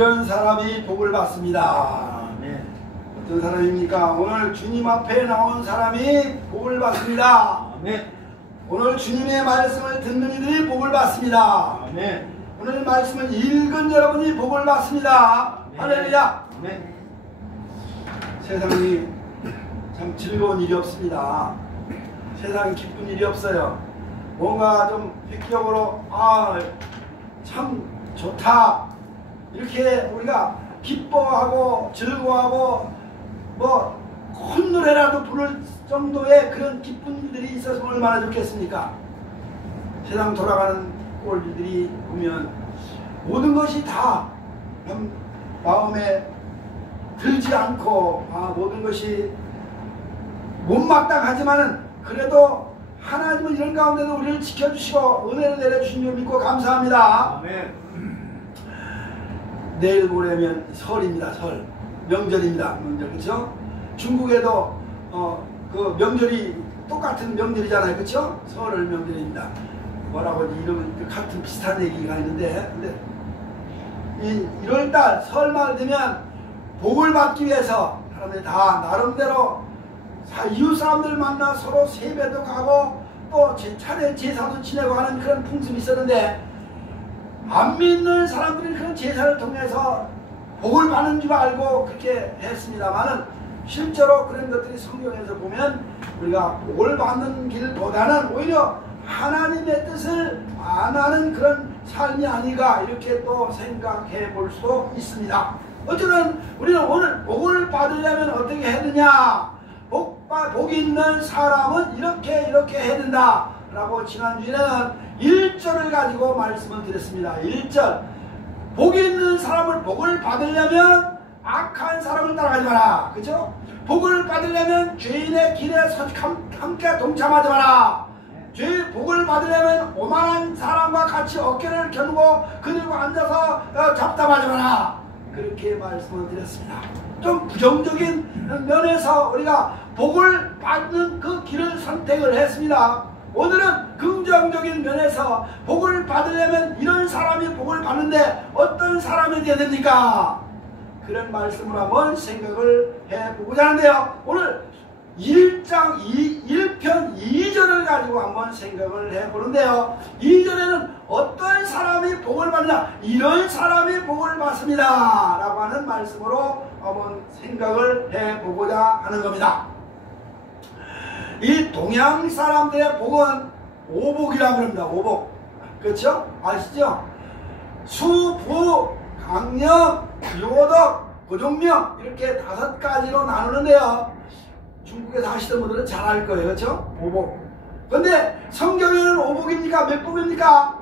이런 사람이 복을 받습니다. 네. 어떤 사람입니까? 오늘 주님 앞에 나온 사람이 복을 받습니다. 네. 오늘 주님의 말씀을 듣는 이들이 복을 받습니다. 네. 오늘 말씀을 읽은 여러분이 복을 받습니다. 네. 할렐루야. 네. 세상이 참 즐거운 일이 없습니다. 세상에 기쁜 일이 없어요. 뭔가 좀 획기적으로 참 좋다 이렇게 우리가 기뻐하고 즐거워하고 뭐 콧노래라도 부를 정도의 그런 기쁜 일들이 있어서 얼마나 좋겠습니까? 세상 돌아가는 꼴들이 보면 모든 것이 다 마음에 들지 않고 모든 것이 못마땅하지만은 그래도 하나님은 이런 가운데도 우리를 지켜주시고 은혜를 내려주신 줄 믿고 감사합니다. 아멘. 내일 모레면 설입니다. 설 명절입니다. 명절 그렇죠? 중국에도 그 명절이 똑같은 명절이잖아요. 그렇죠? 설을 명절입니다. 뭐라고 이름은 같은 비슷한 얘기가 있는데 근데 1월달 설날 되면 복을 받기 위해서 사람들이 다 나름대로 이웃 사람들 만나 서로 세배도 가고 또 차례 제사도 지내고 하는 그런 풍습이 있었는데 안 믿는 사람들이 그런 제사를 통해서 복을 받는 줄 알고 그렇게 했습니다만은 실제로 그런 것들이 성경에서 보면 우리가 복을 받는 길보다는 오히려 하나님의 뜻을 안 하는 그런 삶이 아닌가 이렇게 또 생각해 볼 수도 있습니다. 어쨌든 우리는 오늘 복을 받으려면 어떻게 해야 되냐? 복 있는 사람은 이렇게 해야 된다 라고 지난주에는 1절을 가지고 말씀을 드렸습니다. 1절 복 있는 사람을 복을 받으려면 악한 사람을 따라가지 마라. 그죠? 복을 받으려면 죄인의 길에 함께 동참하지 마라. 복을 받으려면 오만한 사람과 같이 어깨를 겨누고 그들과 앉아서 잡담하지 마라. 그렇게 말씀을 드렸습니다. 좀 부정적인 면에서 우리가 복을 받는 그 길을 선택을 했습니다. 오늘은 긍정적인 면에서 복을 받으려면 이런 사람이 복을 받는데 어떤 사람이 되어야 됩니까? 그런 말씀을 한번 생각을 해보고자 하는데요. 오늘 1장 1편 2절을 가지고 한번 생각을 해보는데요. 2절에는 어떤 사람이 복을 받느냐? 이런 사람이 복을 받습니다 라고 하는 말씀으로 한번 생각을 해보고자 하는 겁니다. 이 동양 사람들의 복은 오복이라고 합니다. 오복. 그렇죠? 아시죠? 수, 부, 강령, 요덕, 고종명 이렇게 5가지로 나누는데요. 중국에서 하시던 분들은 잘 알 거예요. 그렇죠? 오복. 근데 성경에는 오복입니까? 몇 복입니까?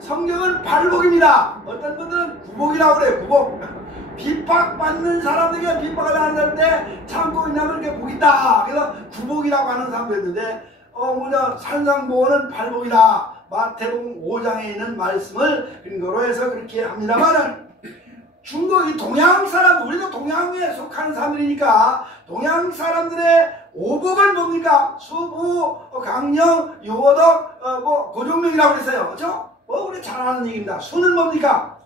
성경은 8복입니다. 어떤 분들은 9복이라고 그래요. 9복. 핍박받는 사람들에게 핍박을 하는 때 참고 있냐면 그게 복이다. 그래서 9복이라고 하는 사람도 있는데 산상보호는 8복이다. 마태복음 5장에 있는 말씀을 근거로 해서 그렇게 합니다만은 중국 이 동양 사람 우리도 동양에 속하는 사람들이니까 동양 사람들의 오복은 뭡니까? 수부, 강령, 요덕, 고종명이라고 그랬어요. 그렇죠? 우리 잘 아는 얘기입니다. 수는 뭡니까?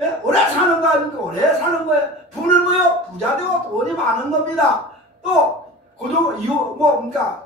예? 오래 사는 거 아닙니까? 오래 사는 거예요. 부는 뭐요? 부자 되고 돈이 많은 겁니다. 또 뭡니까?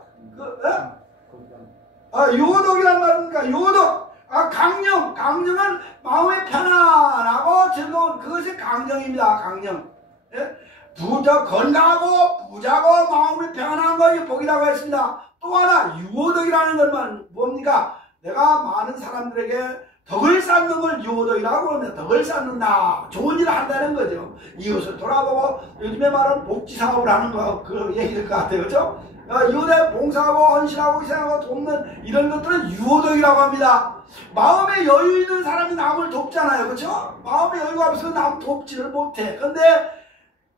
요덕이란 말입니까? 요덕. 강령은 마음이 편안하고 즐거운 그것이 강령입니다. 강령. 예? 건강하고 부자고 마음이 편안한 것이 복이라고 했습니다. 또 하나 유호덕이라는 것만 뭡니까? 내가 많은 사람들에게 덕을 쌓는 걸 유호덕이라고 합니다. 덕을 쌓는다. 좋은 일을 한다는 거죠. 이웃을 돌아보고 요즘에 말하는 복지사업을 하는 거 그 얘기일 것 같아요. 그렇죠? 이웃에 봉사하고 헌신하고 희생하고 돕는 이런 것들은 유호덕이라고 합니다. 마음에 여유 있는 사람이 남을 돕잖아요. 그렇죠? 마음에 여유가 없으면 남 돕지를 못해. 근데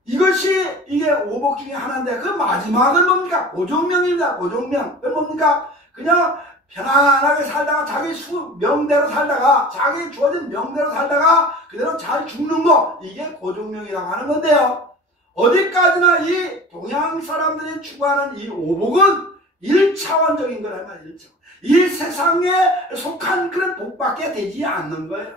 이게 오복 중에 하나인데 그 마지막은 뭡니까? 고종명입니다. 고종명. 그건 뭡니까? 그냥 편안하게 살다가 자기 명대로 살다가 자기 주어진 명대로 살다가 그대로 잘 죽는 거 이게 고종명이라고 하는 건데요. 어디까지나 이 동양 사람들이 추구하는 이 오복은 1차원적인 거란 말이에요. 이 세상에 속한 그런 복밖에 되지 않는 거예요.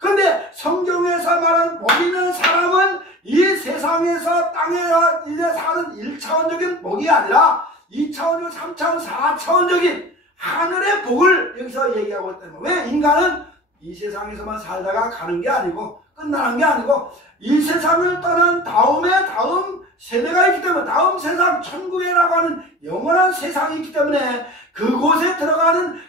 그런데 성경에서 말하는 복 있는 사람은 이 세상에서 땅에서 이제 사는 1차원적인 복이 아니라 2차원적, 3차원, 4차원적인 하늘의 복을 여기서 얘기하고 있다는 거예요. 왜? 인간은 이 세상에서만 살다가 가는 게 아니고 끝나는 게 아니고 이 세상을 떠난 다음에 다음 세대가 있기 때문에 다음 세상 천국이라고 하는 영원한 세상이 있기 때문에 그곳에 들어가는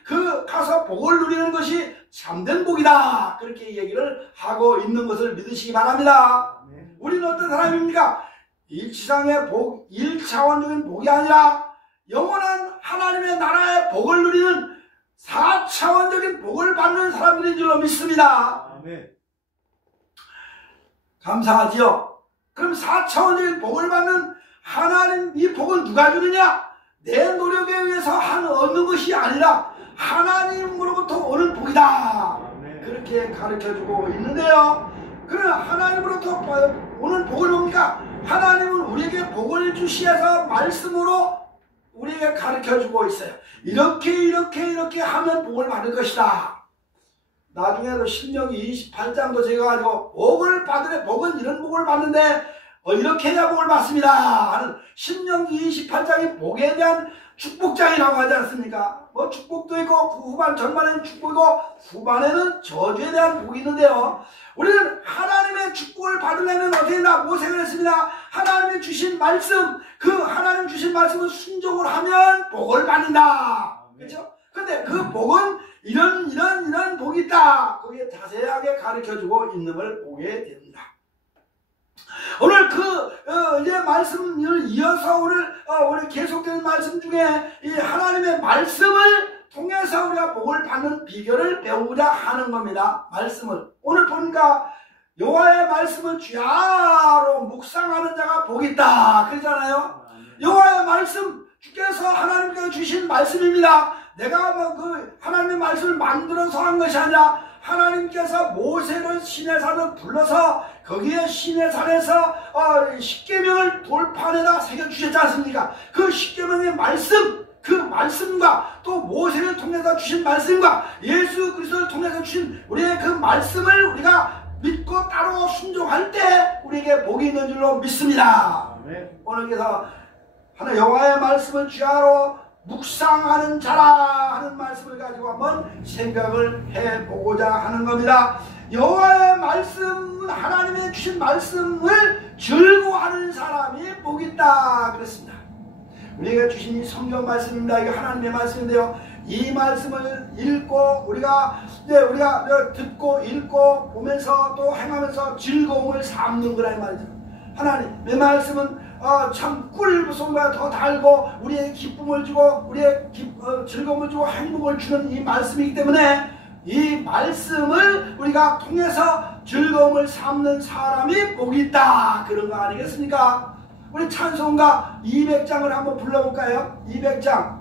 가서 복을 누리는 것이 참된 복이다. 그렇게 얘기를 하고 있는 것을 믿으시기 바랍니다. 우리는 어떤 사람입니까? 이 지상의 복, 1차원적인 복이 아니라 영원한 하나님의 나라의 복을 누리는 4차원적인 복을 받는 사람들인 줄로 믿습니다. 아멘. 감사하지요? 그럼 4차원적인 복을 받는 하나님, 이 복은 누가 주느냐? 내 노력에 의해서 얻는 것이 아니라 하나님으로부터 오는 복이다. 아멘. 그렇게 가르쳐주고 있는데요. 그러나 하나님으로부터 오는 복을 뭡니까? 하나님은 우리에게 복을 주시어서 말씀으로 우리에게 가르쳐주고 있어요. 이렇게 하면 복을 받을 것이다. 나중에도 신명기 28장도 제가 가지고 복을 받으래, 복은 이런 복을 받는데 이렇게 해야 복을 받습니다 하는 신명기 28장이 복에 대한 축복장이라고 하지 않습니까? 뭐 축복도 있고 후반 전반에는 축복이고 후반에는 저주에 대한 복이 있는데요. 우리는 하나님의 축복을 받으려면 어떻게 했나? 모색을 했습니다. 하나님이 주신 말씀, 그 하나님 주신 말씀을 순종을 하면 복을 받는다. 그렇죠? 근데 그 복은 이런 복이 있다. 거기에 자세하게 가르쳐주고 있는 걸 보게 됩니다. 오늘 이제 말씀을 이어서 우리 계속되는 말씀 중에 이 하나님의 말씀을 통해서 우리가 복을 받는 비결을 배우고자 하는 겁니다. 말씀을. 오늘 보니까 여호와의 말씀을 주야로 묵상하는 자가 복이 있다. 그러잖아요. 여호와의 말씀, 주께서 하나님께서 주신 말씀입니다. 내가 하나님의 말씀을 만들어서 한 것이 아니라 하나님께서 모세를 시내산을 불러서 거기에 시내산에서 십계명을 돌판에다 새겨주셨지 않습니까? 그 십계명의 말씀, 그 말씀과 또 모세를 통해서 주신 말씀과 예수 그리스도를 통해서 주신 우리의 그 말씀을 우리가 믿고 따로 순종할 때 우리에게 복이 있는 줄로 믿습니다. 아멘. 오늘 그래서 여호와의 말씀을 주야로 묵상하는 자라 하는 말씀을 가지고 한번 생각을 해보고자 하는 겁니다. 여호와의 말씀, 하나님의 주신 말씀을 즐거워하는 사람이 복이 있다 그랬습니다. 우리에게 주신 이 성경 말씀입니다. 이게 하나님의 말씀인데요. 이 말씀을 읽고 우리가 듣고 읽고 보면서 또 행하면서 즐거움을 삼는 거라 이 말이죠. 하나님의 말씀은 참 꿀보송보다 더 달고 우리의 기쁨을 주고 우리의 즐거움을 주고 행복을 주는 이 말씀이기 때문에 이 말씀을 우리가 통해서 즐거움을 삼는 사람이 복이 있다 그런 거 아니겠습니까? 우리 찬송가 200장을 한번 불러볼까요? 200장.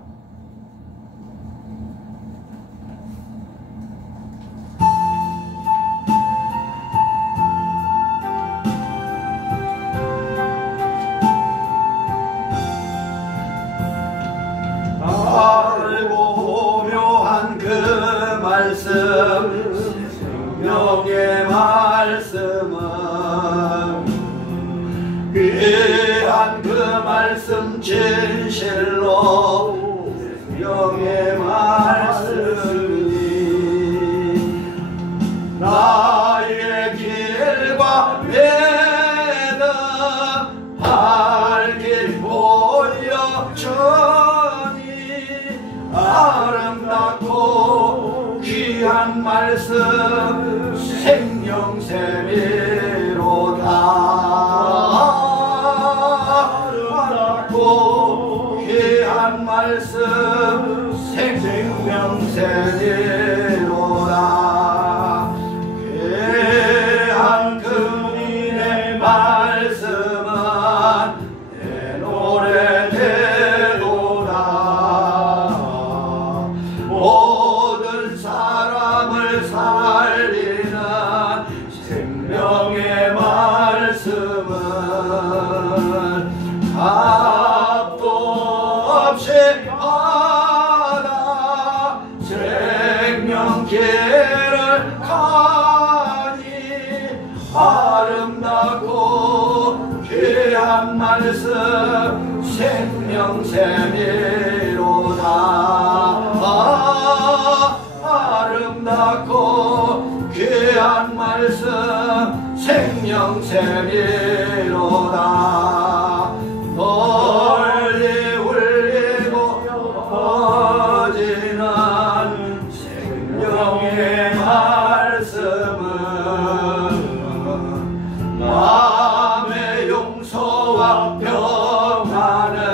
알고 묘한 그 말씀, 생명의 말씀은 귀한 그 말씀 진실로 생명의 말씀이 나의 길과 내는 밝게 보여주니 아름답고 귀한 말씀 생명샘이로다. 아름답고 귀한 말씀 생명샘이로다. 귀한 그님의 말씀은 내 노래 되도다. 모든 사람을 살리는 생명의 말씀은 값도 없이 받아 생명길을 가리니 귀한 말씀 생명샘이로다. 아름답고 귀한 말씀 생명샘이로다. 멀리 울리고 퍼지는 생명의 말씀은 마음의 용서와 평안을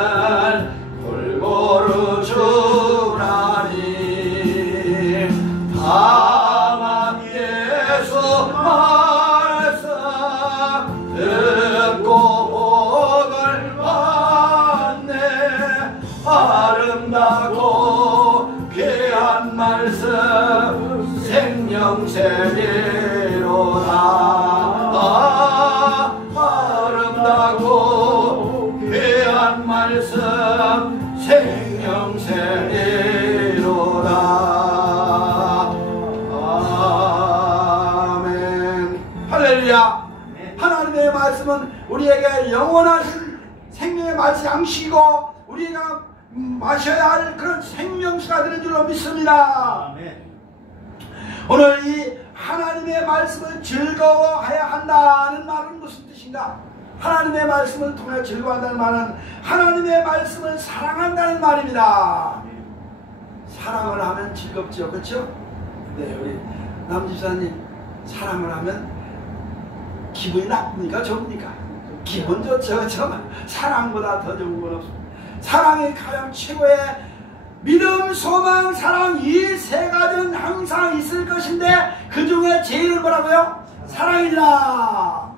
골고루 주라니. 다만 예수 말씀 듣고 복을 받네. 아름답고 귀한 말씀 생명샘이로다. 아름답고 귀한 말씀 생명샘이로다. 아멘. 할렐루야. 하나님의 말씀은 우리에게 영원하신 생명의 말씀 양식이고 우리가 마셔야 할 그런 생명수가 되는 줄로 믿습니다. 아멘. 오늘 이 하나님의 말씀을 즐거워해야 한다는 말은 무슨 뜻인가? 하나님의 말씀을 통해 즐거워한다는 말은 하나님의 말씀을 사랑한다는 말입니다. 사랑을 하면 즐겁죠, 그렇죠? 네, 우리 남집사님 사랑을 하면 기분이 나쁩니까, 좋습니까? 기분 좋죠, 그렇죠? 사랑보다 더 좋은 건 없습니다. 사랑이 가장 최고의 믿음, 소망, 사랑 이 세 가지는 항상 있을 것인데 그 중에 제일은 뭐라고요? 사랑이다.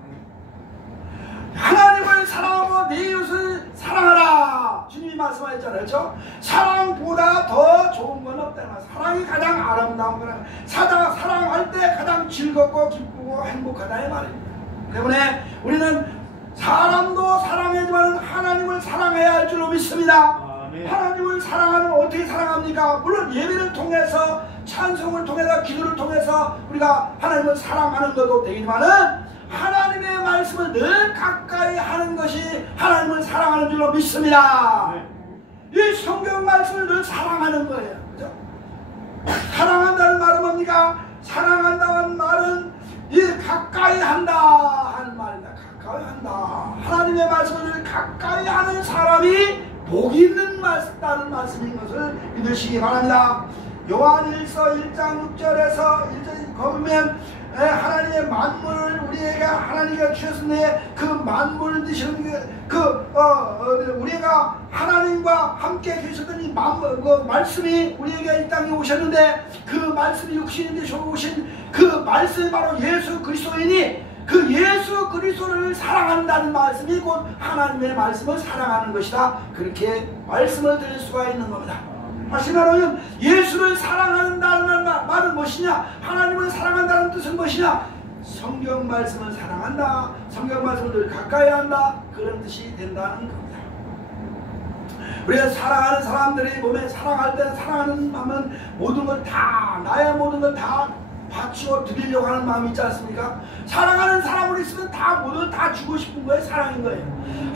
하나님을 사랑하고 내 이웃을 사랑하라. 주님이 말씀하셨잖아요, 그렇죠? 사랑보다 더 좋은 건 없다. 사랑이 가장 아름다운 거라. 사랑할 때 가장 즐겁고 기쁘고 행복하다 이 말입니다. 때문에 우리는 사람도 사랑하지만 하나님을 사랑해야 할 줄로 믿습니다. 하나님을 사랑하는 어떻게 사랑합니까? 물론 예배를 통해서 찬송을 통해서 기도를 통해서 우리가 하나님을 사랑하는 것도 되지만은 하나님의 말씀을 늘 가까이 하는 것이 하나님을 사랑하는 줄로 믿습니다. 이 성경 말씀을 늘 사랑하는 거예요. 그죠? 사랑한다는 말은 뭡니까? 사랑한다는 말은 이 가까이 한다 하는 말입니다. 가까이 한다. 하나님의 말씀을 늘 가까이 하는 사람이 복이 있는 다는 말씀인 것을 믿으시기 바랍니다. 요한일서 1장 6절에서 1절 보면 하나님의 만물을 우리에게 하나님께 주셨는데 그 만물을 드시는 우리가 하나님과 함께 계셨던 이 말씀이 우리에게 이 땅에 오셨는데 그 말씀이 육신이 되셔 오신 그 말씀이 바로 예수 그리스도이니 그 예수 그리스도를 사랑한다는 말씀이 곧 하나님의 말씀을 사랑하는 것이다. 그렇게 말씀을 드릴 수가 있는 겁니다. 다시 말하면 예수를 사랑한다는 말은 무엇이냐? 하나님을 사랑한다는 뜻은 무엇이냐? 성경 말씀을 사랑한다. 성경 말씀을 늘 가까이 한다. 그런 뜻이 된다는 겁니다. 우리가 사랑하는 사람들이 몸에 사랑할 때 사랑하는 마음은 모든 걸 다 나의 모든 걸 다 바치고 드리려고 하는 마음이 있지 않습니까? 사랑하는 사람으로 있으면 다 모든 다 주고 싶은 거예요. 사랑인 거예요.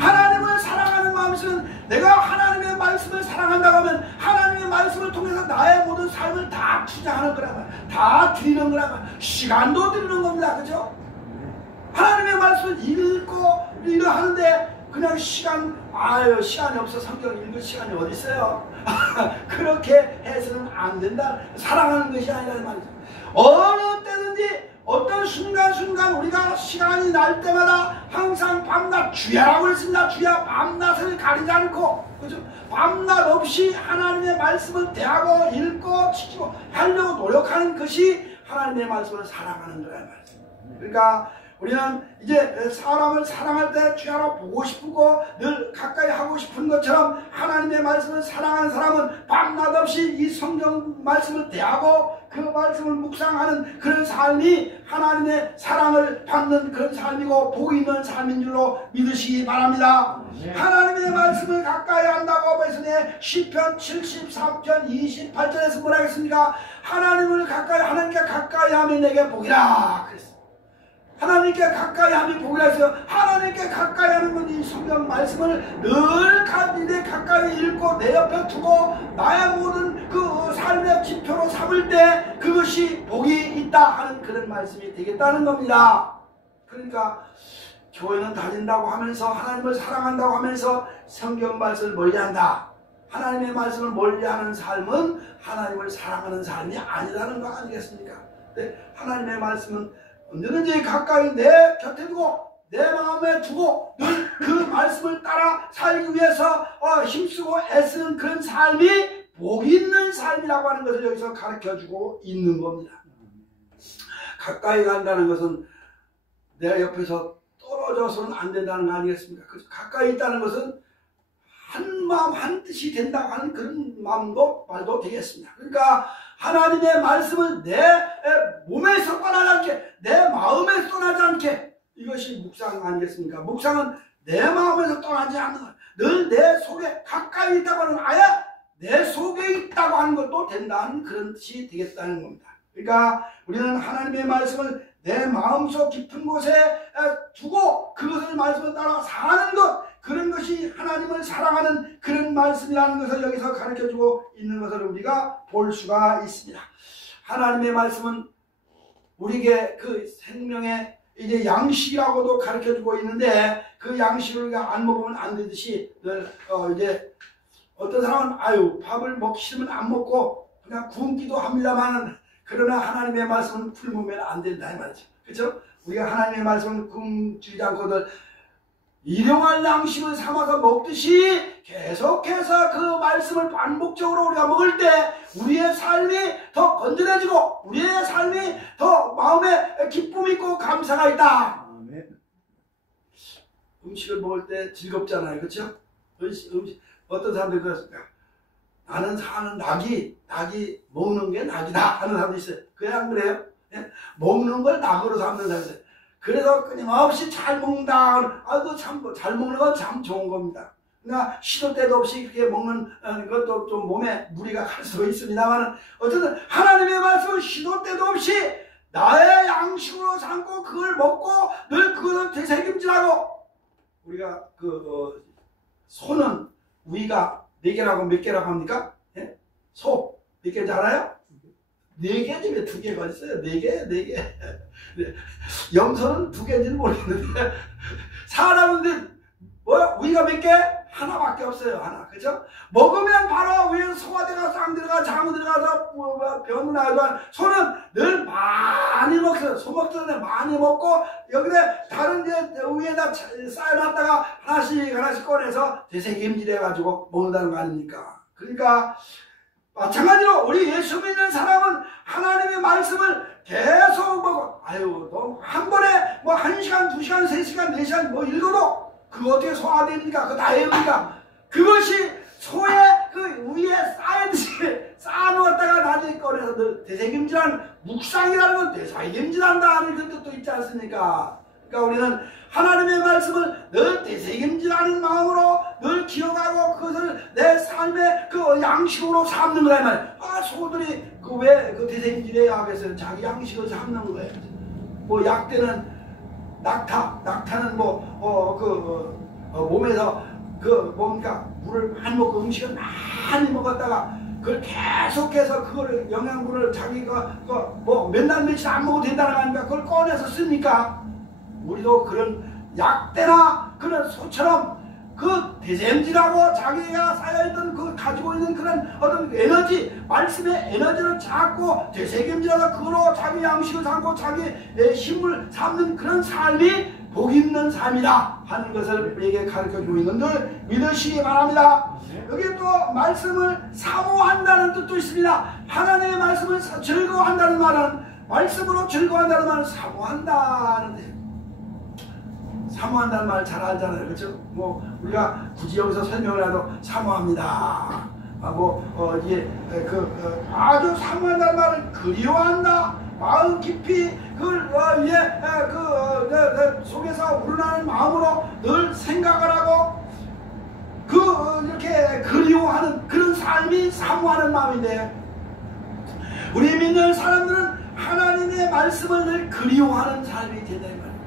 하나님을 사랑하는 마음이 있으면 내가 하나님의 말씀을 사랑한다고 하면 하나님의 말씀을 통해서 나의 모든 삶을 다 투자하는 거라고 다 드리는 거라고 시간도 드리는 겁니다. 그죠? 하나님의 말씀을 읽고 우리가 하는데 그냥 시간이 없어 성경 읽을 시간이 어디 있어요? 그렇게 해서는 안 된다. 사랑하는 것이 아니라는 말이죠. 어느 때든지 어떤 순간순간 우리가 시간이 날 때마다 항상 밤낮 주야라고 했습니다. 주야 밤낮을 가리지 않고 그죠? 밤낮 없이 하나님의 말씀을 대하고 읽고 지키고 하려고 노력하는 것이 하나님의 말씀을 사랑하는 거란 말이죠. 그러니까 우리는 이제 사람을 사랑할 때 주야로 보고 싶고 늘 가까이 하고 싶은 것처럼 하나님의 말씀을 사랑하는 사람은 밤낮 없이 이 성경 말씀을 대하고 그 말씀을 묵상하는 그런 삶이 하나님의 사랑을 받는 그런 삶이고 복이 있는 삶인 줄로 믿으시기 바랍니다. 하나님의 말씀을 가까이 한다고 해서 시편 74편 28절에서 뭐라 했습니까? 하나님을 가까이 하나님께 가까이 하면 내게 복이라 그랬습니다. 하나님께 가까이 함이 복이라 했어요. 하나님께 가까이 하는 건 이 성경 말씀을 늘 내 가까이 읽고 내 옆에 두고 나의 모든 그 삶의 지표로 삼을 때 그것이 복이 있다 하는 그런 말씀이 되겠다는 겁니다. 그러니까 교회는 다닌다고 하면서 하나님을 사랑한다고 하면서 성경 말씀을 멀리한다. 하나님의 말씀을 멀리하는 삶은 하나님을 사랑하는 삶이 아니라는 거 아니겠습니까? 근데 하나님의 말씀은 언제든지 가까이 내 곁에 두고 내 마음에 두고 늘 그 말씀을 따라 살기 위해서 힘쓰고 애쓰는 그런 삶이 복 있는 삶이라고 하는 것을 여기서 가르쳐주고 있는 겁니다. 가까이 간다는 것은 내 옆에서 떨어져서는 안 된다는 거 아니겠습니까? 가까이 있다는 것은 한 마음 한 뜻이 된다고 하는 그런 마음도 말도 되겠습니다. 그러니까 하나님의 말씀을 내 몸에서 떠나지 않게 내 마음에서 떠나지 않게 이것이 묵상 아니겠습니까? 묵상은 내 마음에서 떠나지 않는 것, 늘 내 속에 가까이 있다고 하는 아예 내 속에 있다고 하는 것도 된다는 그런 뜻이 되겠다는 겁니다. 그러니까 우리는 하나님의 말씀을 내 마음속 깊은 곳에 두고 그것을 말씀을 따라 사는 것, 그런 것이 하나님을 사랑하는 그런 말씀이라는 것을 여기서 가르쳐주고 있는 것을 우리가 볼 수가 있습니다. 하나님의 말씀은 우리에게 그 생명의 이제 양식이라고도 가르쳐주고 있는데 그 양식을 우리가 안 먹으면 안 되듯이 이제 어떤 사람은 아유 밥을 먹기 싫으면 안 먹고 그냥 굶기도 합니다만 그러나 하나님의 말씀은 굶으면 안 된다 이 말이죠. 그렇죠? 우리가 하나님의 말씀을 굶주리지 않고들 일용할 양식을 삼아서 먹듯이 계속해서 그 말씀을 반복적으로 우리가 먹을 때 우리의 삶이 더 건전해지고 우리의 삶이 더 마음에 기쁨이 있고 감사가 있다. 음식을 먹을 때 즐겁잖아요. 그렇죠? 어떤 사람들 그렇습니까? 나는 사는 낙이 먹는 게 낙이다 하는 사람도 있어요. 그래 안 그래요? 예? 먹는 걸 낙으로 삼는 사람도 있어요. 그래서 끊임없이 잘 먹는다. 아이고 참 잘 먹는 건 참 좋은 겁니다. 그러니까 시도 때도 없이 그렇게 먹는 것도 좀 몸에 무리가 갈 수도 있습니다만 어쨌든 하나님의 말씀은 시도 때도 없이 나의 양식으로 삼고 그걸 먹고 늘 그것을 되새김질하고 우리가 소는 위가 4개라고 몇 개라고 합니까? 예? 소 몇 개인지 알아요? 4개지 왜 2개가 있어요? 4개? 네. 염소는 2개인지는 모르겠는데 사람은 뭐야? 위가 몇 개? 하나밖에 없어요. 하나. 그죠? 먹으면 바로 위에 소화대가 싹 들어가 장 들어가서 병을 나지만 소는 늘 많이 먹어요. 소 먹던데 많이 먹고 여기에 다른 위에다 쌓여놨다가 하나씩 꺼내서 되새김질해가지고 먹는다는 거 아닙니까? 그러니까 마찬가지로 우리 예수 믿는 사람은 하나님의 말씀을 계속 먹어. 아유, 너 한 번에 뭐 1시간, 2시간, 3시간, 4시간 뭐 읽어도 그거 어떻게 소화됩니까? 그거 다 해옵니까? 그것이 소의 그 위에 쌓이듯이 쌓아놓았다가 나중에 꺼내서 늘 되새김질하는 묵상이라는 건 되새김질한다는 그 뜻도 있지 않습니까? 그러니까 우리는 하나님의 말씀을 늘 되새김질하는 마음으로 늘 기억하고 그것을 내 삶의 그 양식으로 삼는 거란 말이에요. 아, 소들이 왜 그 되새김질해야 하겠어요? 자기 양식을 삼는 거예요. 뭐 약대는 낙타는 몸에서 뭡니까 물을 많이 먹고 음식을 많이 먹었다가 그걸 계속해서 그거를 영양분을 자기가 뭐 몇 날 며칠 안 먹어도 된다는 거 아닙니까? 그걸 꺼내서 쓰니까 우리도 그런 약대나 그런 소처럼 그 되새김질하고 자기가 쌓여있던 그 가지고 있는 그런 어떤 에너지, 말씀의 에너지를 잡고 되새김질하다 그거로 자기 양식을 삼고 자기 힘을 삼는 그런 삶이 복 있는 삶이다 하는 것을 우리에게 가르쳐주고 있는 줄 믿으시기 바랍니다. 여기 또 말씀을 사모한다는 뜻도 있습니다. 하나님의 말씀을 즐거워한다는 말은 말씀으로 즐거워한다는 말은 사모한다는 뜻입니다. 사모한다는 말 잘 알잖아요. 그렇죠? 뭐 우리가 굳이 여기서 설명을 해도 사모합니다. 아주 사모한다는 말은 그리워한다. 마음 깊이 그걸 속에서 우러나는 마음으로 늘 생각을 하고 이렇게 그리워하는 그런 삶이 사모하는 마음인데 우리 믿는 사람들은 하나님의 말씀을 늘 그리워하는 삶이 된다는 말이에요.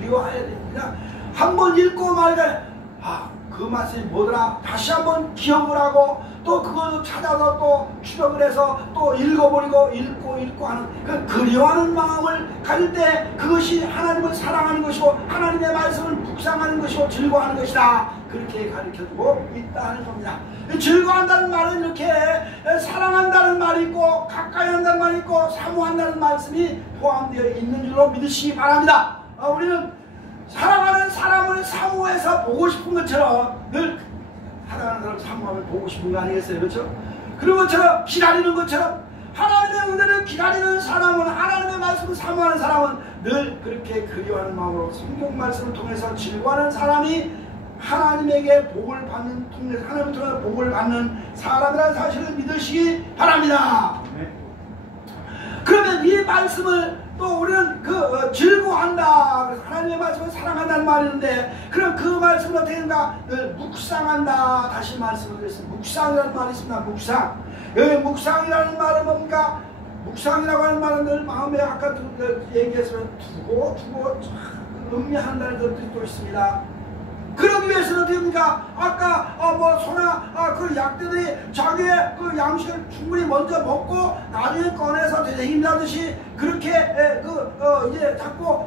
그리워해야 돼. 그냥 한번 읽고 말고 그 말씀이 뭐더라? 다시 한번 기억을 하고 또 그걸 찾아서 또 추적을 해서 또 읽어버리고 읽고 하는 그 그리워하는 마음을 가질 때 그것이 하나님을 사랑하는 것이고 하나님의 말씀을 묵상하는 것이고 즐거워하는 것이다. 그렇게 가르쳐주고 있다는 겁니다. 즐거워한다는 말은 이렇게 사랑한다는 말이 있고 가까이 한다는 말이 있고 사모한다는 말씀이 포함되어 있는 줄로 믿으시기 바랍니다. 우리는 사랑하는 사람을 사모해서 보고 싶은 것처럼 늘 사랑하는 사람을 사모하면 보고 싶은 거 아니겠어요? 그렇죠? 그런 것처럼 기다리는 것처럼 하나님의 은혜를 기다리는 사람은 하나님의 말씀을 사모하는 사람은 늘 그렇게 그리워하는 마음으로 성경 말씀을 통해서 즐거워하는 사람이 하나님에게 복을 받는 통해서 하나님을 통해서 복을 받는 사람이라는 사실을 믿으시기 바랍니다. 그러면 이 말씀을 또 우리는 즐거워한다. 그래서 하나님의 말씀을 사랑한다는 말이 있는데 그럼 그 말씀은 어떻게 되는가? 늘 묵상한다. 다시 말씀을 드렸습니다. 묵상이라는 말이 있습니다. 묵상. 여기 묵상이라는 말은 뭡니까? 묵상이라고 하는 말은 늘 마음에 아까 얘기했으면 두고 음미한다는 것들이 또 있습니다. 그러기 위해서는 어떻게 됩니까? 아까 소나 그 약들이 자기의 그 양식을 충분히 먼저 먹고 나중에 꺼내서 힘나듯이 그렇게 이제 자꾸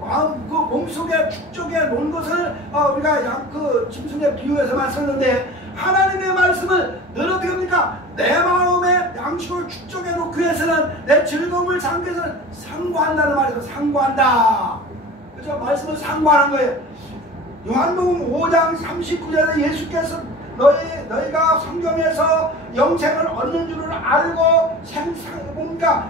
마음 그 몸속에 축적해 놓은 것을 우리가 짐승에 비유해서 말씀했는데 하나님의 말씀을 늘 어떻게 합니까? 내 마음에 양식을 축적해 놓기 위해서는 내 즐거움을 삼기 위해서는 상고한다는 말이죠. 상고한다. 그죠? 말씀을 상고하는 거예요. 요한복음 5장 39절에 예수께서 너희가 성경에서 영생을 얻는 줄을 알고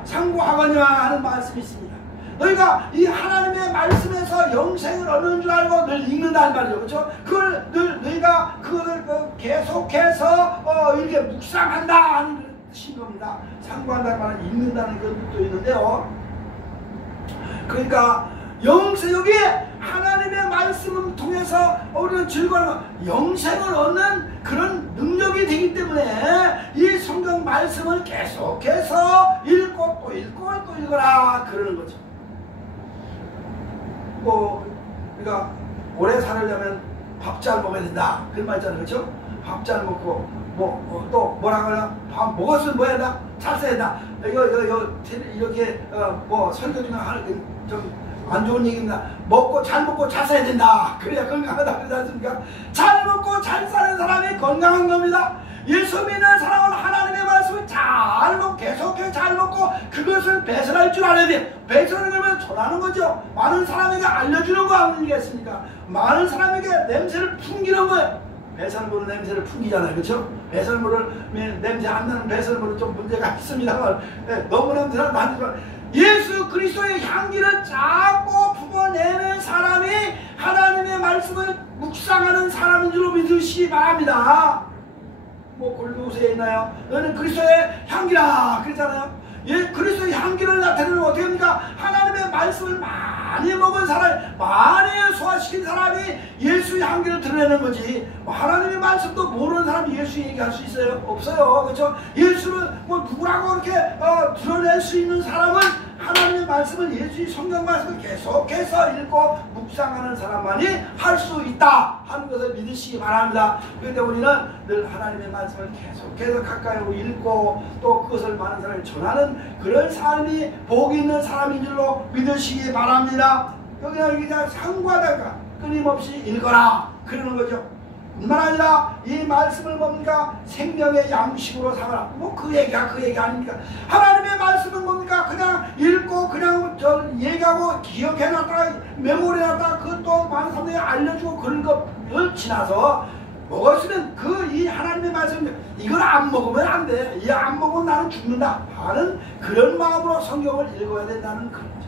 상고하거니와 하는 말씀이 있습니다. 너희가 이 하나님의 말씀에서 영생을 얻는 줄 알고 늘 읽는다는 말이죠. 그렇죠? 그걸 늘 너희가 그걸 계속해서 이렇게 묵상한다 하는 뜻인 겁니다. 상고한다는 말은 읽는다는 것도 있는데요. 그러니까 여기에 하나님의 말씀을 통해서 우리는 즐거운 영생을 얻는 그런 능력이 되기 때문에 이 성경 말씀을 계속해서 읽고 또 읽어라 그러는 거죠. 우리가 오래 살려면 밥 잘 먹어야 된다 그런 말 있잖아요. 그렇죠? 밥 잘 먹고 또 뭐라 그러나 밥 먹었으면 뭐 해야 된다? 잘 써야 된다. 이렇게 설교 중에 하는 좀 안 좋은 얘기입니다. 잘 먹고 잘 살아야 된다. 그래야 건강하다 그러지 않습니까? 잘 먹고 잘 사는 사람이 건강한 겁니다. 예수 믿는 사람은 하나님의 말씀을 잘 먹고 계속해서 잘 먹고 그것을 배설할 줄 알아야 돼요. 배설하는 거면 전하는 거죠. 많은 사람에게 알려주는 거 아니겠습니까? 많은 사람에게 냄새를 풍기는 거예요. 배설물은 냄새를 풍기잖아요. 그렇죠? 배설물을 냄새 안 나는 배설물은 좀 문제가 있습니다만 너무 냄새를 만들지만 예수 그리스도의 향기를 자꾸 품어내는 사람이 하나님의 말씀을 묵상하는 사람인 줄로 믿으시기 바랍니다. 골로새에 있나요? 너는 그리스도의 향기라 그랬잖아요. 그리스도의 향기를 나타내는 어떻게 합니까? 하나님의 말씀을 많이 먹은 사람, 많이 소화시킨 사람이 예수의 향기를 드러내는 거지. 하나님의 말씀도 모르는 사람이 예수 얘기할 수 있어요? 없어요. 그렇죠? 예수를 누구라고 이렇게 드러낼 수 있는 사람은 하나님의 말씀을 예수의 성경 말씀을 계속해서 읽고 묵상하는 사람만이 할 수 있다 하는 것을 믿으시기 바랍니다. 그런데 우리는 늘 하나님의 말씀을 계속해서 가까이 읽고 또 그것을 많은 사람이 전하는 그런 삶이 복이 있는 사람인 줄로 믿으시기 바랍니다. 여기는 그냥 상고하다가 끊임없이 읽어라 그러는 거죠. 뿐만 아니라 이 말씀을 뭡니까? 생명의 양식으로 삼아라. 그 얘기 아닙니까? 하나님의 말씀은 뭡니까? 그냥 읽고 그냥 얘기하고 기억해놨다가 메모리해놨다가 그것도 많은 사람들이 알려주고 그런 것을 지나서 먹었으면 이 하나님의 말씀 이걸 안 먹으면 안 돼. 이 안 먹으면 나는 죽는다 하는 그런 마음으로 성경을 읽어야 된다는 그런 거죠.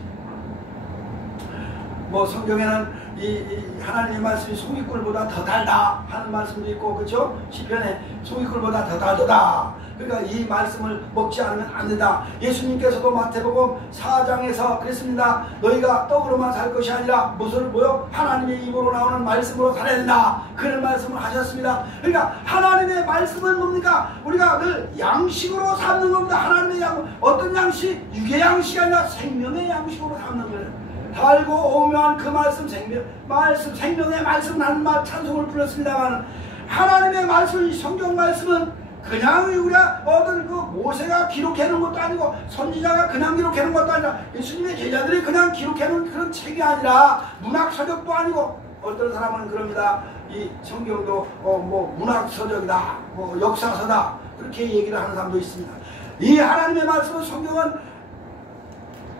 성경에는 이 하나님의 말씀이 송이꿀보다 더 달다 하는 말씀도 있고, 그렇죠? 시편에 송이꿀보다 더 달다. 그러니까 이 말씀을 먹지 않으면 안 된다. 예수님께서도 마태복음 4장에서 그랬습니다. 너희가 떡으로만 살 것이 아니라 무엇을 하나님의 입으로 나오는 말씀으로 살아야 된다. 그런 말씀을 하셨습니다. 그러니까 하나님의 말씀은 뭡니까? 우리가 늘 양식으로 삼는 겁니다. 하나님의 어떤 양식? 육의 양식이 아니라 생명의 양식으로 삼는 거예요. 달고 오묘한 그 말씀 생명의 말씀 하는 말 찬송을 불렀습니다만 하나님의 말씀, 이 성경 말씀은 그냥 우리가 어떤 그 모세가 기록해 놓은 것도 아니고 선지자가 그냥 기록해 놓은 것도 아니라 예수님의 제자들이 그냥 기록해 놓은 그런 책이 아니라 문학 서적도 아니고 어떤 사람은 그럽니다. 이 성경도 뭐 문학 서적이다, 뭐 역사서다 그렇게 얘기를 하는 사람도 있습니다. 이 하나님의 말씀은 성경은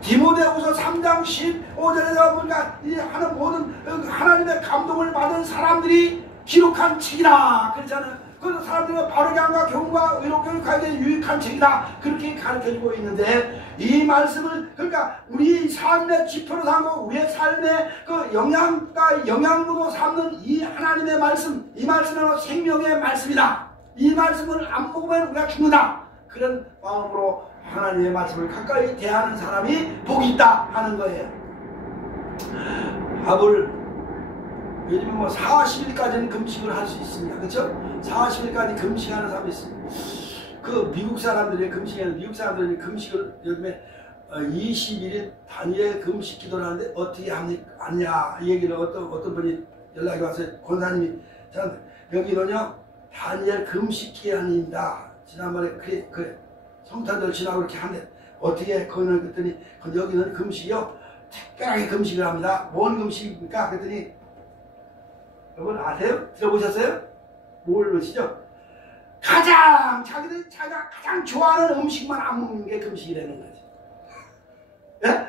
디모데후서 3장 15절에서 보니까 이 하는 모든 하나님의 감동을 받은 사람들이 기록한 책이다 그렇잖아요. 그 사람들은 바르게 함과 교훈과 의로 교육하기에 유익한 책이다 그렇게 가르쳐주고 있는데 이 말씀을 그러니까 우리 삶의 지표로 삼고 우리의 삶의 그 영양분으로 삼는 이 하나님의 말씀, 이 말씀은 생명의 말씀이다. 이 말씀을 안 먹으면 우리가 죽는다. 그런 마음으로 하나님의 말씀을 가까이 대하는 사람이 복이 있다 하는 거예요. 밥을 요즘은 뭐 40일까지는 금식을 할 수 있습니다. 그렇죠? 40일까지 금식하는 사람이 있습니다. 그 미국 사람들이 금식을 요즘에 21일 단위의 금식 기도를 하는데 어떻게 하냐 얘기를 어떤 분이 연락이 왔어요. 권사님이 저한테 여기는요 다니엘 금식 기한입니다. 지난번에 그래 성탄절 지나고 이렇게 하는데 어떻게 그거는 그랬더니 여기는 금식이요 특별하게 금식을 합니다. 뭔 금식입니까? 그랬더니 여러분 아세요? 들어보셨어요? 뭘 보시죠? 자기가 가장 좋아하는 음식만 안 먹는 게 금식이라는 거지. 예?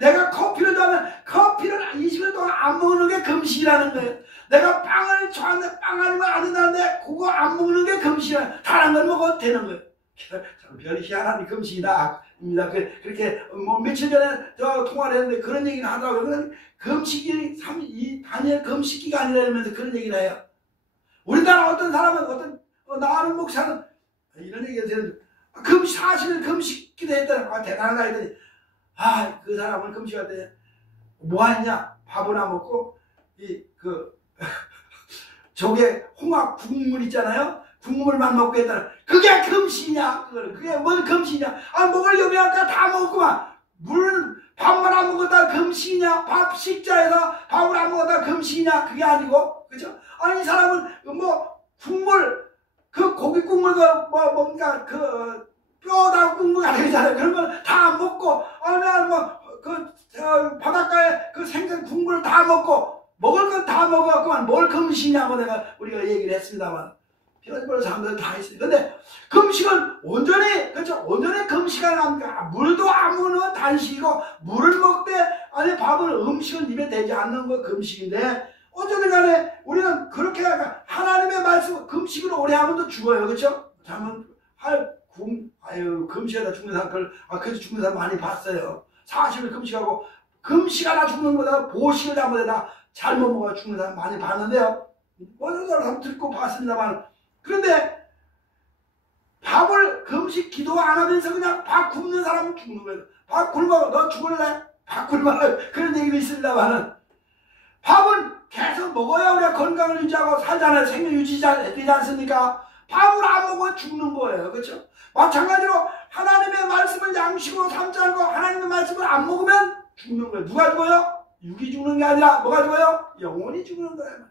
내가 커피를 좋아하면 커피를 20일 동안 안 먹는 게 금식이라는 거예요. 내가 빵을 좋아하는데 빵 아니면 안 된다는데 그거 안 먹는 게 금식이야. 다른 걸 먹어도 되는 거예요. 별이 희한한 금식이다. 그렇게 뭐 며칠 전에 저 통화를 했는데 그런 얘기를 하더라고요. 금식이 이 다니엘 금식 기간이라면서 그런 얘기를 해요. 우리나라 어떤 사람은 나는 목사는 이런 얘기를 했는데 40일 금식 기도했다. 대단하다 했더니 그 사람은 금식할 때 뭐 했냐? 밥은 안 먹고 조개 홍합 국물 있잖아요. 국물만 먹고 했다. 그게 금식이냐? 그게 뭔 금식이냐? 먹으려면 아까 다 먹었구만. 밥만 안 먹었다 금식이냐? 밥 식자에서 밥을 안 먹었다 금식이냐? 그게 아니고, 그죠? 이 사람은 국물, 그 고기 국물, 뭔가 뼈다 국물 같은 거 있잖아요. 그런 건 다 안 먹고, 바닷가에 그 생선 국물을 다 먹고, 먹을 건 다 먹었구만. 뭘 금식이냐고 우리가 얘기를 했습니다만. 별별 사람들 다 있어요. 근데 금식은 온전히 금식을 합니까? 물도 안 먹는 단식이고 물을 먹되 밥을 음식은 입에 대지 않는 거 금식인데 어쨌든 간에 우리는 그렇게 하나님의 말씀 금식을 오래 하면 또 죽어요. 그렇죠? 자면 금식하다 죽는 사람 그래서 죽는 사람 많이 봤어요. 40일 금식하고 금식하다 죽는 거다 보식을 잘못해다 잘못 먹어 죽는 사람 많이 봤는데요. 어느 사람 듣고 봤습니다만 그런데 밥을 금식 기도 안 하면서 그냥 밥 굶는 사람은 죽는 거예요. 밥 굶어 너 죽을래? 밥 굶어 그런 얘기도 있습니다만은 밥은 계속 먹어야 우리가 건강을 유지하고 살잖아요. 생명 유지되지 않습니까? 밥을 안 먹으면 죽는 거예요. 그렇죠? 마찬가지로 하나님의 말씀을 양식으로 삼지 않고 하나님의 말씀을 안 먹으면 죽는 거예요. 누가 죽어요? 육이 죽는 게 아니라 뭐가 죽어요? 영혼이 죽는 거예요.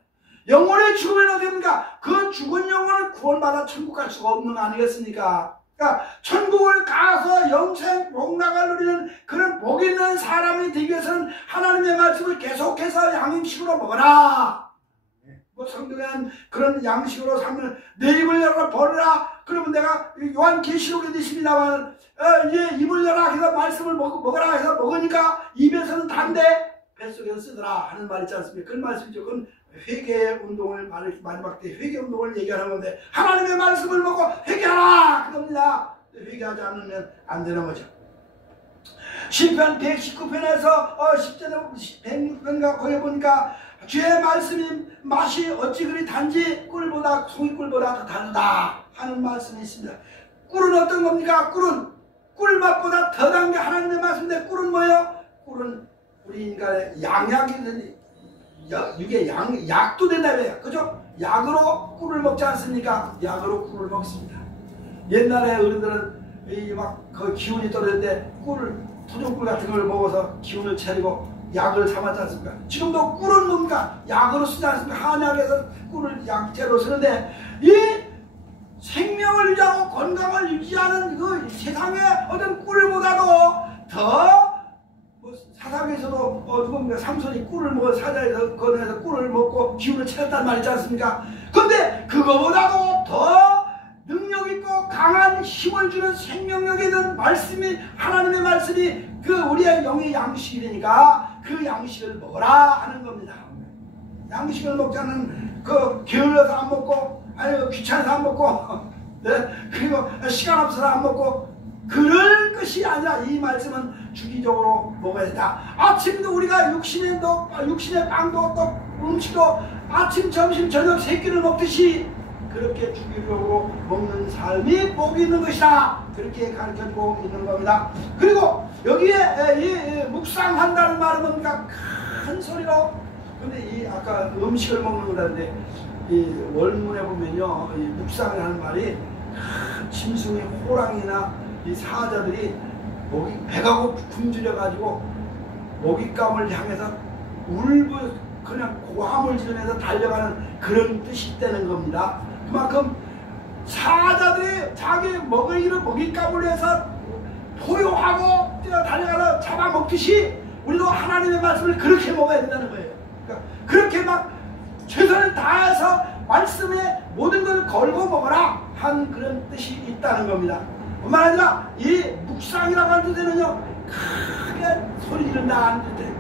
영혼의 죽음은 어디입니까? 그 죽은 영혼을 구원받아 천국 갈 수가 없는 거 아니겠습니까? 그러니까 천국을 가서 영생 복락을 누리는 그런 복 있는 사람이 되기 위해서는 하나님의 말씀을 계속해서 양식으로 먹어라. 성경에 한 그런 양식으로 삼는 내 입을 열어 버려라. 그러면 내가 요한계시록에 있습니다만 입을 열어 해서 말씀을 먹어라 해서 먹으니까 입에서는 단데 뱃속에서 쓰더라 하는 말 있지 않습니까? 그런 말씀이죠. 그건 회개 운동을 마지막 때 회개 운동을 얘기하는 건데 하나님의 말씀을 먹고 회개하라 그럽니다. 회개하지 않으면 안 되는 거죠. 시편 119편에서 10절에 106편가 거기 보니까 주의 말씀이 맛이 어찌 그리 단지 꿀보다 송이꿀보다 더 다르다 하는 말씀이 있습니다. 꿀은 어떤 겁니까? 꿀은 꿀맛보다 더 단 게 하나님의 말씀인데 꿀은 뭐예요? 꿀은 우리 인간의 양약이든지 이게 약도 된다며요. 그죠? 약으로 꿀을 먹지 않습니까? 약으로 꿀을 먹습니다. 옛날에 어른들은 그 기운이 떨어질 때 토종꿀 같은 걸 먹어서 기운을 차리고 약을 삼았지 않습니까? 지금도 꿀은 뭡니까? 약으로 쓰지 않습니까? 한약에서 꿀을 약재로 쓰는데 이 생명을 유지하고 건강을 유지하는 그 세상의 어떤 꿀보다도 더 사상에서도 누굽니까? 삼손이 꿀을 먹어 사자에서 건너에서 꿀을 먹고 기운을 찾았단 말이지 않습니까? 근데 그거보다도 더 능력 있고 강한 힘을 주는 생명력이 있는 말씀이 하나님의 말씀이 그 우리의 영의 양식이 되니까 그 양식을 먹어라 하는 겁니다. 양식을 먹자는 그 게을러서 안 먹고 아니 귀찮아서 안 먹고 네? 그리고 시간 없어서 안 먹고 그럴 것이 아니라 이 말씀은 주기적으로 먹어야 된다. 아침도 우리가 육신의 빵도 또 음식도 아침 점심 저녁 세 끼를 먹듯이 그렇게 주기적으로 먹는 삶이 복이 있는 것이다. 그렇게 가르쳐주고 있는 겁니다. 그리고 여기에 이 묵상한다는 말은 뭡니까? 큰 소리로. 근데 이 아까 음식을 먹는 거라는데 이 원문에 보면요, 이 묵상이라는 말이 짐승이 호랑이나 이 사자들이 배가 굶주려 가지고 먹잇감을 향해서 그냥 고함을 지르면서 달려가는 그런 뜻이 있다는 겁니다. 그만큼 사자들이 자기 먹잇감을 위해서 포효하고 달려가서 잡아먹듯이 우리도 하나님의 말씀을 그렇게 먹어야 된다는 거예요. 그러니까 그렇게 막 최선을 다해서 말씀에 모든 걸 걸고 먹어라 한 그런 뜻이 있다는 겁니다. 뿐만 아니라 이 묵상이라고 하는 뜻에는요, 크게 소리 지른다 하는 뜻에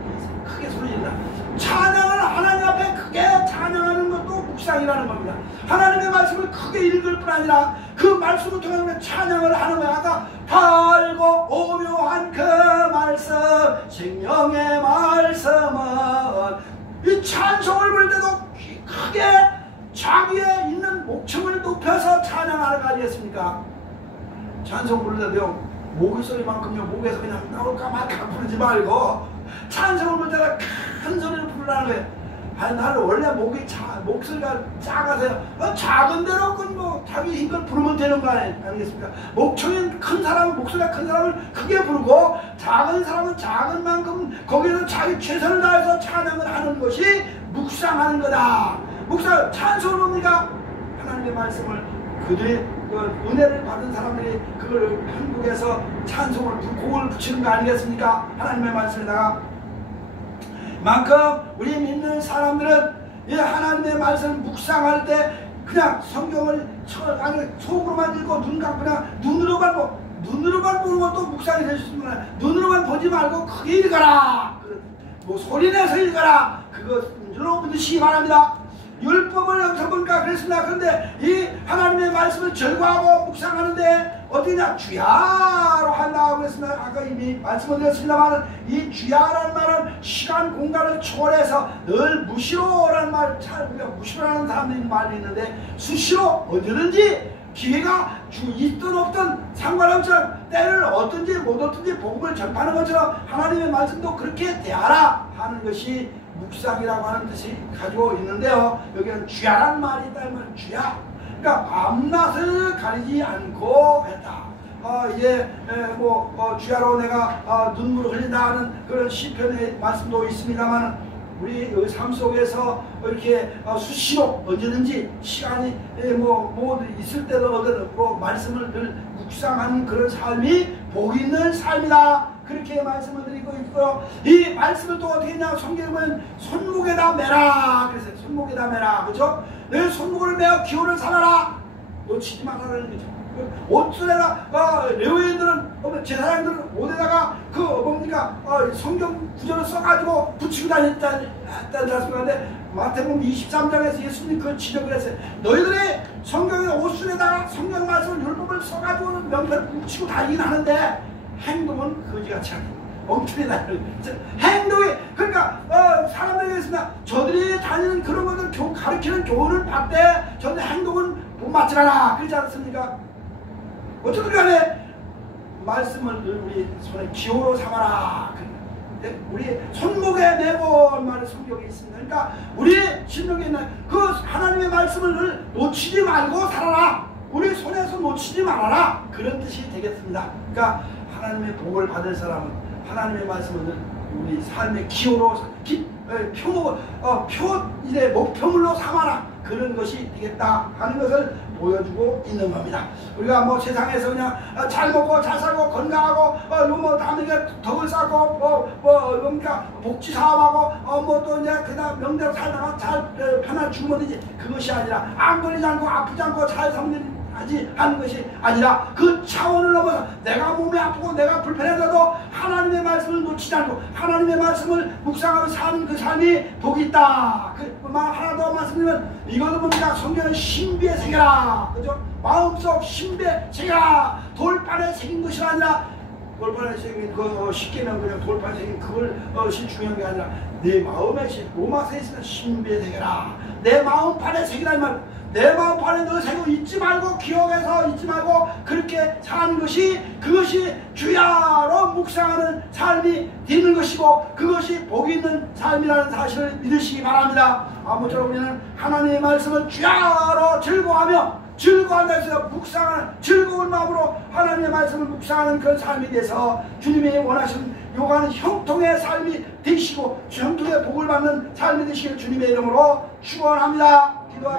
크게 소리 지른다. 찬양을 하나님 앞에 크게 찬양하는 것도 묵상이라는 겁니다. 하나님의 말씀을 크게 읽을 뿐 아니라 그 말씀을 통해 찬양을 하는 거야. 아까 달고 오묘한 그 말씀, 생명의 말씀은 이 찬송을 부를 때도 크게 자기의 있는 목청을 높여서 찬양하는 거 아니겠습니까? 찬송 부를 때도요, 목의 소리만큼요, 목에서 그냥 나올까 말까 부르지 말고 찬송을 부를 때가 큰 소리를 부르라는 거예요. 아니 나는 원래 목소리가 작아서요. 작은 대로 뭐 자기 힘껏 부르면 되는 거 아니겠습니까? 목청이 큰 사람은 목소리가 큰 사람을 크게 부르고 작은 사람은 작은 만큼 거기서 자기 최선을 다해서 찬양을 하는 것이 묵상하는 거다. 묵상 찬송은 뭡니까? 하나님의 말씀을 그들이 그 은혜를 받은 사람들이 그걸 한국에서 찬송을 곡을 붙이는 거 아니겠습니까? 하나님의 말씀에다가 만큼 우리 믿는 사람들은 이 하나님의 말씀을 묵상할 때 그냥 성경을 속으로만 읽고 눈 감고 그냥 눈으로만 보는 것도 묵상이 될 수 있는 거야. 눈으로만 보지 말고 크게 읽어라. 뭐 소리내서 읽어라. 그것으로 믿으시기 바랍니다. 율법을 여기서 보니까 그랬습니다. 그런데 이 하나님의 말씀을 절구하고 묵상하는데 어디냐? 주야로 한다고 했습니다. 아까 이미 말씀을 드렸습니다만 이 주야라는 말은 시간 공간을 초월해서 늘 무시로라는 말, 무시로라는 사람들이 말이 있는데 수시로 언제든지 기회가 있든 없든 상관없이 때를 얻든지 못 얻든지 복음을 전파하는 것처럼 하나님의 말씀도 그렇게 대하라 하는 것이 묵상이라고 하는 뜻이 가지고 있는데요. 여기는 주야라는 말이 있다. 주야. 그러니까 밤낮을 가리지 않고 했다. 주야로 내가 눈물을 흘린다 하는 그런 시편의 말씀도 있습니다만 우리 삶 속에서 이렇게 수시로 언제든지 시간이 있을 때도 말씀을 늘 묵상하는 그런 삶이 복 있는 삶이다. 그렇게 말씀을 드리고 있고요. 이 말씀을 또 어떻게 했냐? 성경에 보면 손목에다 매라. 그래서 손목에다 매라. 그죠? 내 손목을 매어 기호를 삼아라. 놓치지 말라는 거죠. 옷에다가 레위인들은 제사장들은 옷에다가 성경 구절을 써가지고 붙이고 다녔다는 말씀인데 마태복음 23장에서 예수님이 그걸 지적을 했어요. 너희들이 성경의 옷술에다가 성경 말씀을 율법을 써가지고 명패를 붙이고 다니긴 하는데 행동은 거지같이 하니 엉터리 다니는 행동이 그러니까 사람들이 있습니다. 저들이 다니는 그런 것들 가르치는 교훈을 받되 저들 행동은 못 맞지 마라 그러지 않습니까? 어쨌든 간에 말씀을 우리 손에 기호로 삼아라. 우리 손목에 메고 말의 성경이 있습니다. 그러니까 우리 신명에 있는 그 하나님의 말씀을 놓치지 말고 살아라. 우리 손에서 놓치지 말아라. 그런 뜻이 되겠습니다. 그러니까 하나님의 복을 받을 사람은 하나님의 말씀을 우리 삶의 기호로 이제 목표물로 삼아라, 그런 것이 되겠다 하는 것을 보여주고 있는 겁니다. 우리가 뭐 세상에서 그냥 잘 먹고 잘 살고 건강하고 뭐 다음에 덕을 쌓고 그러니까 복지 사업하고 뭐 또 이제 그다음 명대로 살다가 잘 편한 죽으면 되지, 그것이 아니라 안 걸리지 않고 아프지 않고 잘 하지 하는 것이 아니라 그 차원을 넘어서 내가 몸이 아프고 내가 불편해져도 하나님의 말씀을 놓치지 않고 하나님의 말씀을 묵상하며 사는 그 삶이 복이 있다. 하나 더 말씀드리면 이거는 뭡니까? 성경은 신비에 새겨라, 그죠? 마음속 신비에 새겨라. 돌판에 새긴 것이 아니라, 돌판에 새긴 그 쉽게는 그냥 돌판에 새긴 그것이 중요한 게 아니라 내 마음에 로마서에 있는 신비에 새겨라. 내 마음판에 새기라는 말. 내 마음판에 너 새고 잊지 말고 기억해서 잊지 말고 그렇게 사는 것이, 그것이 주야로 묵상하는 삶이 되는 것이고 그것이 복이 있는 삶이라는 사실을 믿으시기 바랍니다. 아무쪼록 우리는 하나님의 말씀을 주야로 즐거워한다 해서 묵상하는 즐거운 마음으로 하나님의 말씀을 묵상하는 그런 삶이 돼서 주님이 원하시는 요구하는 형통의 삶이 되시고 형통의 복을 받는 삶이 되시길 주님의 이름으로 축원합니다. 기도합니다.